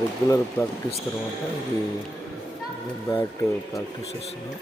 Regular practice తర్వాత ఇది bat practice చేస్తున్నాం.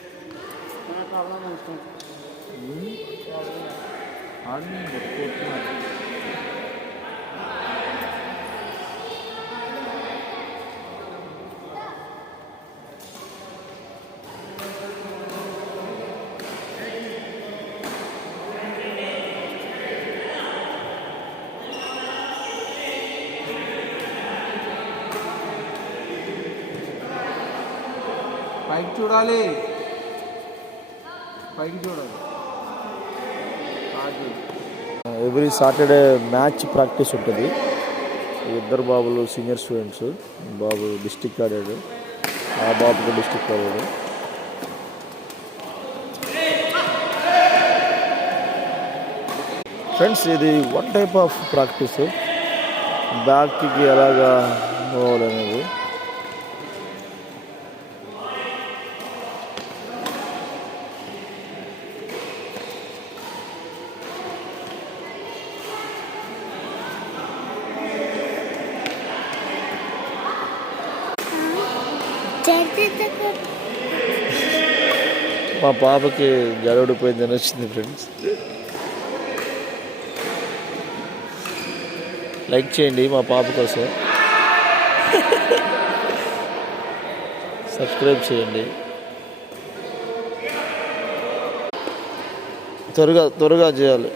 పైకి చూడాలి, పైకి చూడాలి. ఎవ్రీ సాటర్డే మ్యాచ్ ప్రాక్టీస్ ఉంటుంది. ఇద్దరు బాబులు సీనియర్ స్టూడెంట్స్. బాబు డిస్టిక్ ఆడాడు, ఆ బాబుకి డిస్టిక్ ఆడాడు. ఫ్రెండ్స్, ఇది వన్ టైప్ ఆఫ్ ప్రాక్టీస్. బ్యాక్కి ఎలాగా పోవాలనేది. మా పాపకి జడడిపోయిందని వచ్చింది. ఫ్రెండ్స్, లైక్ చేయండి మా పాప కోసం, సబ్స్క్రైబ్ చేయండి. త్వరగా చేయాలి.